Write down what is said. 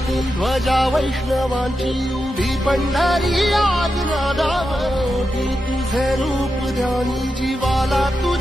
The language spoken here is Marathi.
ध्वजा वैष्णवांची उभी पंढरी आज नादावती तुझे रूप ध्यानी जीवाला तू